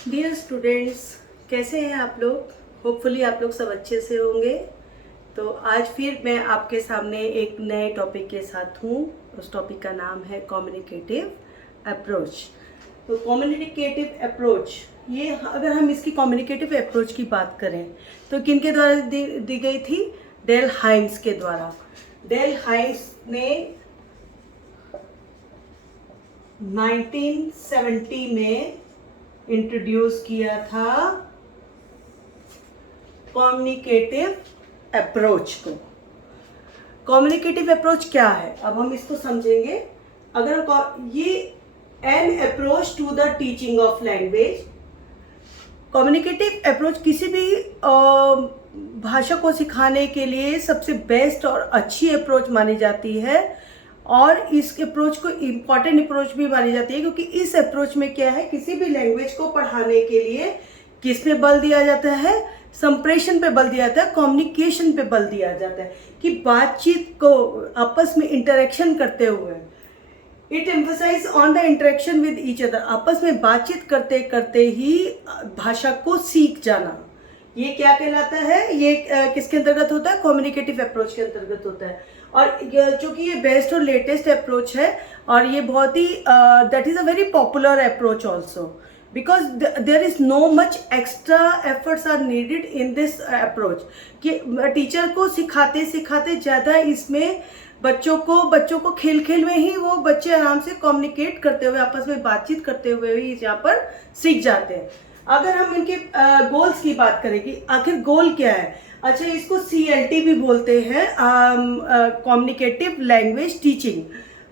Dear students, कैसे हैं आप लोग। होपफुली आप लोग सब अच्छे से होंगे। तो आज फिर मैं आपके सामने एक नए टॉपिक के साथ हूँ। उस टॉपिक का नाम है कम्युनिकेटिव अप्रोच। तो कम्युनिकेटिव अप्रोच, ये अगर हम इसकी कम्युनिकेटिव अप्रोच की बात करें तो किनके द्वारा दी गई थी? डेल हाइम्स के द्वारा। डेल हाइम्स ने 1970 में इंट्रोड्यूस किया था कम्युनिकेटिव अप्रोच को। कम्युनिकेटिव अप्रोच क्या है, अब हम इसको समझेंगे। अगर ये an approach to the teaching of language. Communicative approach किसी भी भाषा को सिखाने के लिए सबसे बेस्ट और अच्छी अप्रोच मानी जाती है, और इस अप्रोच को इम्पॉर्टेंट अप्रोच भी मानी जाती है, क्योंकि इस अप्रोच में क्या है, किसी भी लैंग्वेज को पढ़ाने के लिए किस पे बल दिया जाता है? संप्रेषण पे बल दिया जाता है, कम्युनिकेशन पे बल दिया जाता है, कि बातचीत को आपस में इंटरेक्शन करते हुए। It emphasise on the interaction with each other, आपस में बातचीत करते करते ही भाषा को सीख जाना। ये क्या कहलाता है? ये किसके अंतर्गत होता है? कम्युनिकेटिव अप्रोच के अंतर्गत होता है। और चूंकि ये बेस्ट और लेटेस्ट अप्रोच है, और ये बहुत ही that is a very popular approach also, because there is no much extra efforts are needed in this approach. कि टीचर को सिखाते सिखाते ज़्यादा इसमें बच्चों को खेल खेल में ही वो बच्चे आराम से कम्युनिकेट करते हुए, आपस में बातचीत करते हुए ही यहाँ पर सीख जाते हैं। अगर हम इनके गोल्स की बात करें कि आखिर गोल क्या है, अच्छा इसको CLT भी बोलते हैं, कम्युनिकेटिव लैंग्वेज टीचिंग।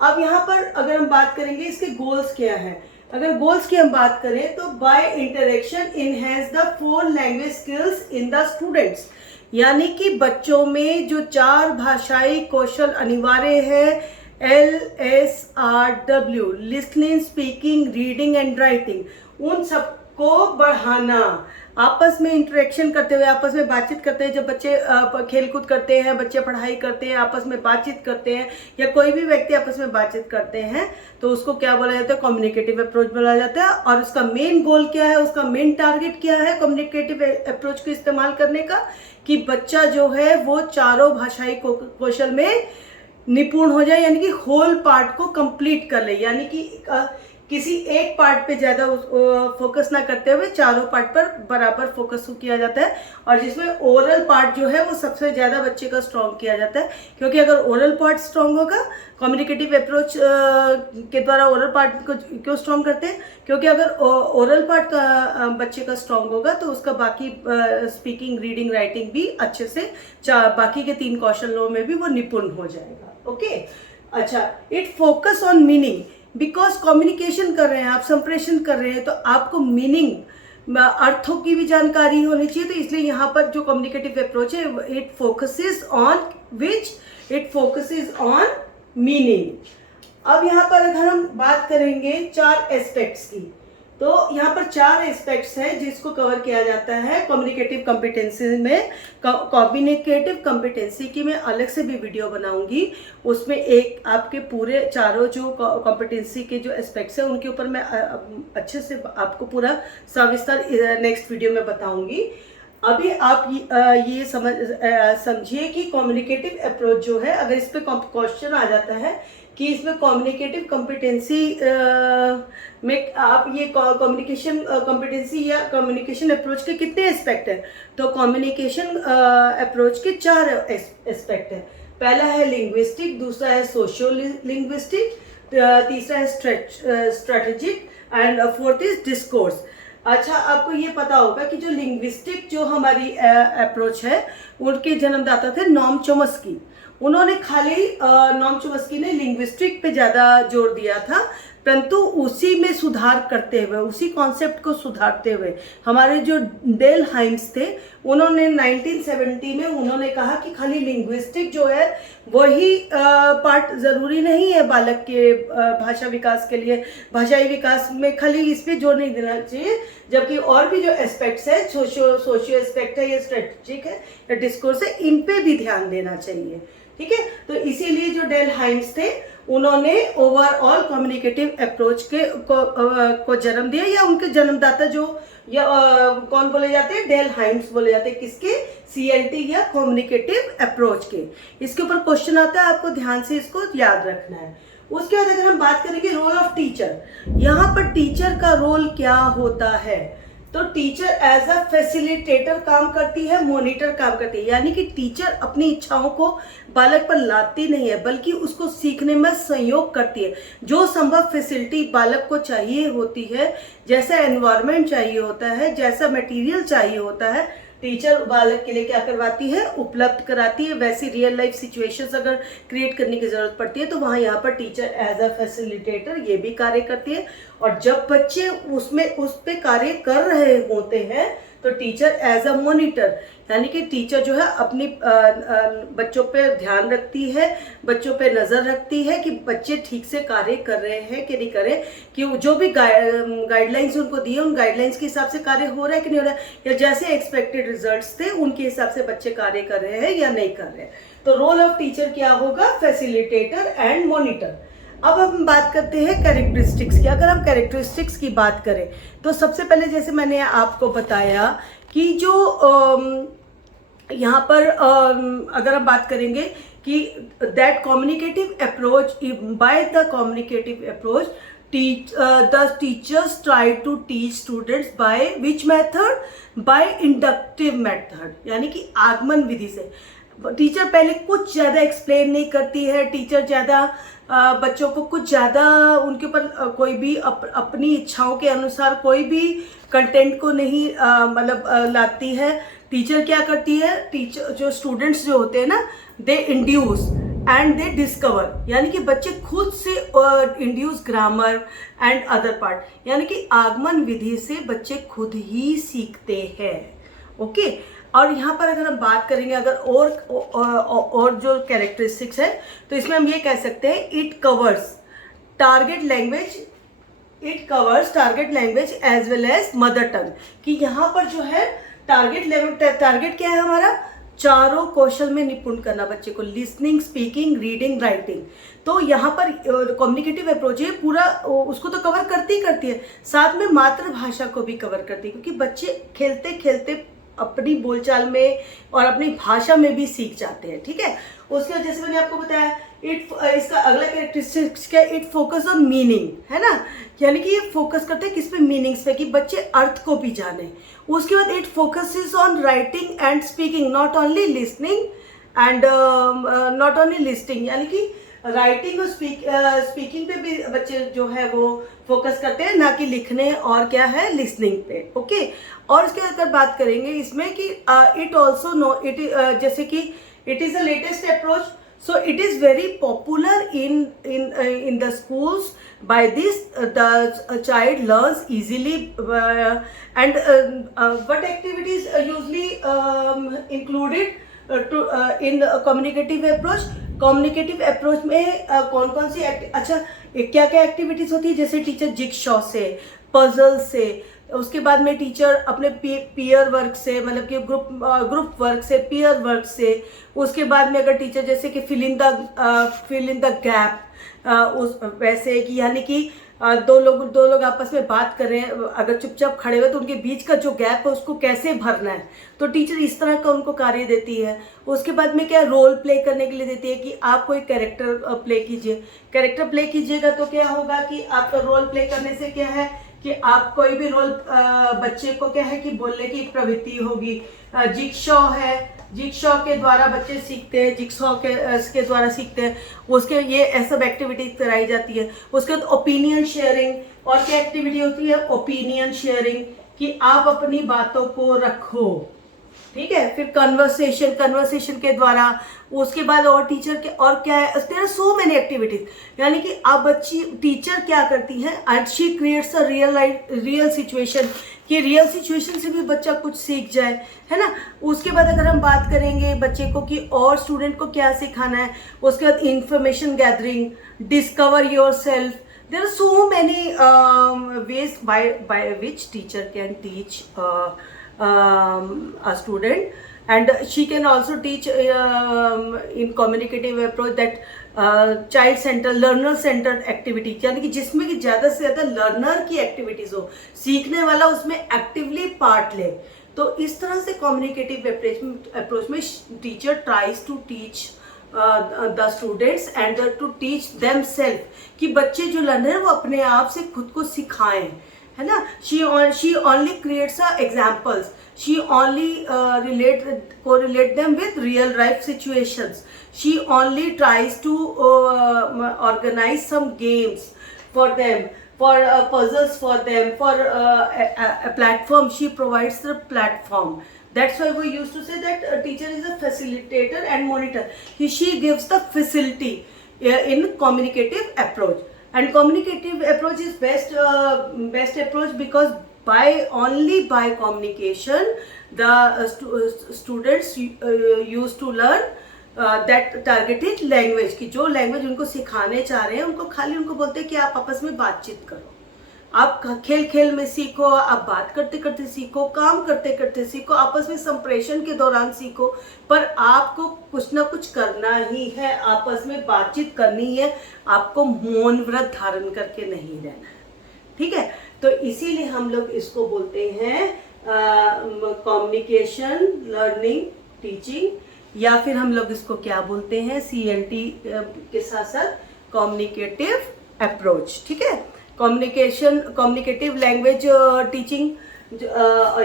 अब यहाँ पर अगर हम बात करेंगे इसके गोल्स क्या है, अगर गोल्स की हम बात करें तो by interaction enhance the 4 language skills in the students, यानी कि बच्चों में जो 4 भाषाई कौशल अनिवार्य है, LSRW, listening, speaking, reading and writing, उन सबको बढ़ाना। आपस में इंटरेक्शन करते हुए, आपस में बातचीत करते हैं, जब बच्चे खेलकूद करते हैं, बच्चे पढ़ाई करते हैं, आपस में बातचीत करते हैं, या कोई भी व्यक्ति आपस में बातचीत करते हैं, तो उसको क्या बोला जाता है? कम्युनिकेटिव अप्रोच बोला जाता है। और उसका मेन गोल क्या है, उसका मेन टारगेट क्या है कम्युनिकेटिव अप्रोच को इस्तेमाल करने का? कि बच्चा जो है वो चारों भाषाई कौशल में निपुण हो जाए, यानी कि होल पार्ट को कंप्लीट कर ले, यानी कि किसी एक पार्ट पे ज़्यादा फोकस ना करते हुए चारों पार्ट पर बराबर फोकस किया जाता है। और जिसमें ओरल पार्ट जो है वो सबसे ज़्यादा बच्चे का स्ट्रॉन्ग किया जाता है, क्योंकि अगर ओरल पार्ट स्ट्रॉन्ग होगा, कम्युनिकेटिव अप्रोच के द्वारा ओरल पार्ट को क्यों स्ट्रॉन्ग करते हैं? क्योंकि अगर ओरल पार्ट का बच्चे का स्ट्रॉन्ग होगा तो उसका बाकी स्पीकिंग, रीडिंग, राइटिंग भी अच्छे से बाकी के 3 कौशलों में भी वो निपुण हो जाएगा। ओके, अच्छा, it focus on meaning, because communication कर रहे हैं आप, संप्रेषण कर रहे हैं, तो आपको मीनिंग, अर्थों की भी जानकारी होनी चाहिए। तो इसलिए यहाँ पर जो कम्युनिकेटिव अप्रोच है, it focuses on which, it focuses on meaning. अब यहाँ पर अगर हम बात करेंगे 4 एस्पेक्ट्स की, तो यहाँ पर 4 एस्पेक्ट्स हैं जिसको कवर किया जाता है कम्युनिकेटिव कॉम्पिटेंसी में। कम्युनिकेटिव कॉम्पिटेंसी की मैं अलग से भी वीडियो बनाऊंगी, उसमें एक आपके पूरे चारों जो कॉम्पिटेंसी के जो एस्पेक्ट्स हैं उनके ऊपर मैं अच्छे से आपको पूरा सविस्तार नेक्स्ट वीडियो में बताऊंगी। अभी आप ये समझिए कि कम्युनिकेटिव अप्रोच जो है, अगर इस पे क्वेश्चन आ जाता है कि इसमें कम्युनिकेटिव कॉम्पिटेंसी में आप ये कम्युनिकेशन कॉम्पिटेंसी या कम्युनिकेशन अप्रोच के कितने एस्पेक्ट हैं, तो कम्युनिकेशन अप्रोच के 4 एस्पेक्ट हैं। पहला है लिंग्विस्टिक, दूसरा है सोशियो लिंग्विस्टिक, तीसरा है strategic, and fourth is discourse. अच्छा, आपको ये पता होगा कि जो लिंग्विस्टिक जो हमारी अप्रोच है, उनके जन्मदाता थे नॉम चॉम्स्की। उन्होंने खाली नॉम चॉम्स्की ने लिंग्विस्टिक पे ज़्यादा जोर दिया था, परंतु उसी में सुधार करते हुए, उसी कॉन्सेप्ट को सुधारते हुए हमारे जो डेल हाइम्स थे, उन्होंने 1970 में उन्होंने कहा कि खाली लिंग्विस्टिक जो है वही पार्ट ज़रूरी नहीं है बालक के भाषा विकास के लिए, भाषाई विकास में खाली इस पर जोर नहीं देना चाहिए, जबकि और भी जो एस्पेक्ट्स है, सोशियो एस्पेक्ट है या स्ट्रेटेजिक है या डिस्कोर्स है, इन पे भी ध्यान देना चाहिए। ठीक है। तो इसीलिए जो डेल हाइम्स थे उन्होंने ओवरऑल कम्युनिकेटिव अप्रोच को जन्म दिया, या उनके जन्मदाता जो कौन बोले जाते हैं, डेल हाइम्स बोले जाते हैं, किसके, CLT या कम्युनिकेटिव अप्रोच के। इसके ऊपर क्वेश्चन आता है, आपको ध्यान से इसको याद रखना है। उसके बाद अगर हम बात करेंगे रोल ऑफ टीचर, यहाँ पर टीचर का रोल क्या होता है, तो टीचर एज अ फैसिलिटेटर काम करती है, मॉनिटर काम करती है, यानी कि टीचर अपनी इच्छाओं को बालक पर लाती नहीं है बल्कि उसको सीखने में सहयोग करती है। जो संभव फैसिलिटी बालक को चाहिए होती है, जैसा एनवायरनमेंट चाहिए होता है, जैसा मटेरियल चाहिए होता है, टीचर बालक के लिए क्या करवाती है, उपलब्ध कराती है। वैसी रियल लाइफ सिचुएशंस अगर क्रिएट करने की जरूरत पड़ती है तो वहाँ यहाँ पर टीचर एज अ फैसिलिटेटर ये भी कार्य करती है। और जब बच्चे उस पे कार्य कर रहे होते हैं तो टीचर एज अ मॉनिटर, यानी कि टीचर जो है अपनी बच्चों पे ध्यान रखती है, बच्चों पे नज़र रखती है कि बच्चे ठीक से कार्य कर रहे हैं कि नहीं कर रहे, कि जो भी गाइडलाइंस उनको दिए उन गाइडलाइंस के हिसाब से कार्य हो रहा है कि नहीं हो रहा है, या जैसे एक्सपेक्टेड रिजल्ट्स थे उनके हिसाब से बच्चे कार्य कर रहे हैं या नहीं कर रहे हैं। तो रोल ऑफ टीचर क्या होगा, फैसिलिटेटर एंड मॉनिटर। अब हम बात करते हैं कैरेक्टरिस्टिक्स की। अगर हम कैरेक्टरिस्टिक्स की बात करें तो सबसे पहले जैसे मैंने आपको बताया कि जो यहाँ पर अगर हम बात करेंगे कि that communicative approach, by the communicative approach the teachers try to teach students by which method, by inductive method, यानी कि आगमन विधि से। टीचर पहले कुछ ज़्यादा एक्सप्लेन नहीं करती है, टीचर ज़्यादा बच्चों को कुछ ज़्यादा उनके ऊपर कोई भी अपनी इच्छाओं के अनुसार कोई भी कंटेंट को नहीं लाती है। टीचर क्या करती है, टीचर जो स्टूडेंट्स जो होते हैं ना, दे इंड्यूस एंड दे डिस्कवर, यानी कि बच्चे खुद से induce grammar and other part, यानी कि आगमन विधि से बच्चे खुद ही सीखते हैं। ओके। और यहाँ पर अगर हम बात करेंगे अगर और जो कैरेक्टरिस्टिक्स है तो इसमें हम ये कह सकते हैं, it covers target language as well as mother tongue, कि यहाँ पर जो है टारगेट क्या है हमारा, चारों कौशल में निपुण करना बच्चे को, लिसनिंग, स्पीकिंग, रीडिंग, राइटिंग। तो यहाँ पर कम्युनिकेटिव अप्रोच है पूरा उसको तो कवर करती है, साथ में मातृभाषा को भी कवर करती है, क्योंकि बच्चे खेलते खेलते अपनी बोलचाल में और अपनी भाषा में भी सीख जाते हैं। ठीक है। उसके बाद जैसे मैंने आपको बताया, इसका अगला कैरेक्टरिस्टिक्स क्या है, इट फोकस ऑन मीनिंग, है ना, यानी कि ये फोकस करते हैं किस पे, मीनिंग्स पे, कि बच्चे अर्थ को भी जाने। उसके बाद it focuses on writing and speaking, not only listening and not only listening, यानी कि राइटिंग और स्पीकिंग पे भी बच्चे जो है वो फोकस करते हैं, ना कि लिखने और क्या है, लिसनिंग पे। ओके। और इसके अगर बात करेंगे इसमें कि इट ऑल्सो नो इट, जैसे कि it is a latest approach, so it is very popular in the schools. By this the child learns easily and what activities usually included in communicative approach. Communicative approach में कौन कौन सी अच्छा क्या क्या activities होती है, जैसे टीचर जिक्शॉ से, पजल से, उसके बाद में टीचर अपने पीयर वर्क से, मतलब कि ग्रुप वर्क से, पीयर वर्क से, उसके बाद में अगर टीचर जैसे कि फिल इन द गैप, उस वैसे कि यानी कि दो लोग आपस में बात कर रहे हैं, अगर चुपचाप खड़े हुए तो उनके बीच का जो गैप है उसको कैसे भरना है, तो टीचर इस तरह का उनको कार्य देती है। उसके बाद में क्या रोल प्ले करने के लिए देती है कि आप कोई कैरेक्टर प्ले कीजिए। कैरेक्टर प्ले कीजिएगा तो क्या होगा कि आपका रोल प्ले करने से क्या है कि आप कोई भी रोल, बच्चे को क्या है कि बोलने की प्रवृत्ति होगी। जिक्शॉ है, जिक्शॉ के द्वारा बच्चे सीखते हैं, जिक्शॉ के द्वारा सीखते हैं, उसके ये सब एक्टिविटीज कराई जाती है। उसके बाद ओपिनियन शेयरिंग, और क्या एक्टिविटी होती है, ओपिनियन शेयरिंग, कि आप अपनी बातों को रखो। ठीक है। फिर कन्वर्सेशन के द्वारा, उसके बाद और टीचर के और क्या है, there are so many activities, यानी कि अब बच्ची टीचर क्या करती है, and she creates a real situation, कि रियल सिचुएशन से भी बच्चा कुछ सीख जाए, है ना। उसके बाद अगर हम बात करेंगे बच्चे को कि और स्टूडेंट को क्या सिखाना है, उसके बाद information gathering, discover yourself, there are so many ways by which teacher can teach a student and she can also teach in communicative approach that child center learner centered activity, यानी कि जिसमें कि ज़्यादा से ज़्यादा learner की activities हो, सीखने वाला उसमें एक्टिवली पार्ट ले। तो इस तरह से कम्युनिकेटिव अप्रोच में teacher tries to teach the students and to teach themselves, कि बच्चे जो लर्नर है वो अपने आप से खुद को सिखाएं, है ना। She only creates examples, she only correlate them with real life situations. She only tries to organize some games for them, for puzzles for them, for a platform. She provides the platform. That's why we used to say that a teacher is a facilitator and monitor. She gives the facility in communicative approach, and communicative approach is best approach because only by communication the students used to learn that targeted language, कि जो language उनको सिखाने चाह रहे हैं उनको खाली उनको बोलते हैं कि आप आपस में बातचीत करो, आप खेल खेल में सीखो, आप बात करते करते सीखो, काम करते करते सीखो, आपस में संप्रेषण के दौरान सीखो, पर आपको कुछ ना कुछ करना ही है, आपस में बातचीत करनी है, आपको मौन व्रत धारण करके नहीं रहना है, ठीक है। तो इसीलिए हम लोग इसको बोलते हैं कम्युनिकेशन लर्निंग टीचिंग, या फिर हम लोग इसको क्या बोलते हैं CLT के साथ साथ कम्युनिकेटिव अप्रोच, ठीक है। कम्युनिकेटिव लैंग्वेज टीचिंग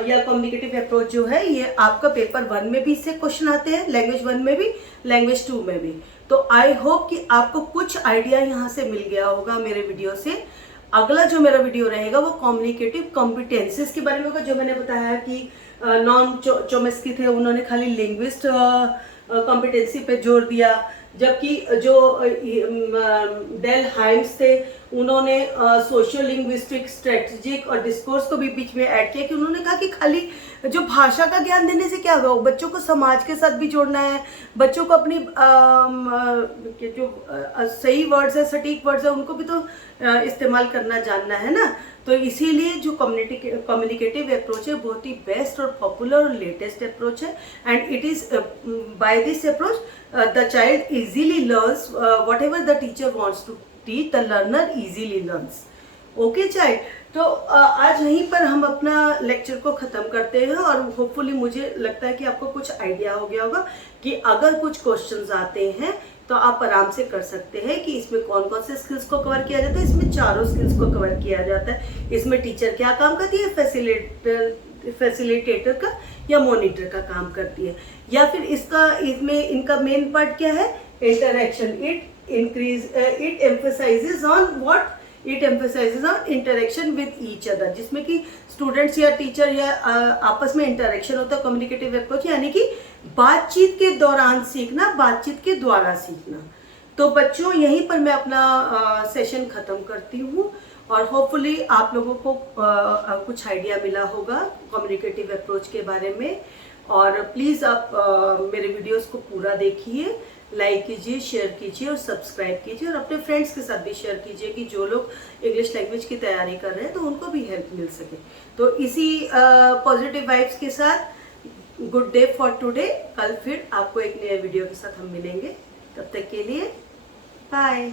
या कम्युनिकेटिव अप्रोच जो है ये आपका पेपर 1 में भी इससे क्वेश्चन आते हैं, लैंग्वेज 1 में भी, लैंग्वेज 2 में भी। तो आई होप कि आपको कुछ आइडिया यहाँ से मिल गया होगा मेरे वीडियो से। अगला जो मेरा वीडियो रहेगा वो कम्युनिकेटिव कॉम्पिटेंसीज के बारे में होगा, जो मैंने बताया कि नॉन चोमेस्की थे, उन्होंने खाली लिंग्विस्ट कॉम्पिटेंसी पे जोर दिया, जबकि जो डेल हाइम्स थे उन्होंने सोशियो लिंग्विस्टिक स्ट्रेटेजिक और डिस्कोर्स को भी बीच में ऐड किया, कि उन्होंने कहा कि खाली जो भाषा का ज्ञान देने से क्या होगा, बच्चों को समाज के साथ भी जोड़ना है, बच्चों को अपनी जो सही वर्ड्स है, सटीक वर्ड्स है, उनको भी तो इस्तेमाल करना जानना है ना। तो इसीलिए जो कम्युनिकेटिव अप्रोच है बहुत ही बेस्ट और पॉपुलर और लेटेस्ट अप्रोच है, and it is by this approach the child easily learns whatever the teacher wants to teach, the learner easily learns. Okay child, तो आज यहीं पर हम अपना लेक्चर को ख़त्म करते हैं, और होपफुली मुझे लगता है कि आपको कुछ आइडिया हो गया होगा कि अगर कुछ क्वेश्चंस आते हैं तो आप आराम से कर सकते हैं कि इसमें कौन कौन से स्किल्स को कवर किया जाता है। इसमें चारों स्किल्स को कवर किया जाता है। इसमें टीचर क्या काम करती है, फैसिलिटेटर का या मॉनिटर का काम करती है, या फिर इसमें इनका मेन पार्ट क्या है, interaction. It emphasises on what, it emphasises on interaction with each other, जिसमें कि स्टूडेंट्स या टीचर या आपस में इंटरेक्शन होता है। कम्युनिकेटिव अप्रोच यानी कि बातचीत के दौरान सीखना, बातचीत के द्वारा सीखना। तो बच्चों यहीं पर मैं अपना सेशन ख़त्म करती हूँ, और होपफुली आप लोगों को कुछ आइडिया मिला होगा कम्युनिकेटिव अप्रोच के बारे में। और प्लीज़ आप मेरे वीडियोस को पूरा देखिए, लाइक कीजिए, शेयर कीजिए और सब्सक्राइब कीजिए, और अपने फ्रेंड्स के साथ भी शेयर कीजिए कि जो लोग इंग्लिश लैंग्वेज की तैयारी कर रहे हैं तो उनको भी हेल्प मिल सके। तो इसी पॉजिटिव वाइब्स के साथ गुड डे फॉर टुडे। कल फिर आपको एक नए वीडियो के साथ हम मिलेंगे, तब तक के लिए बाय।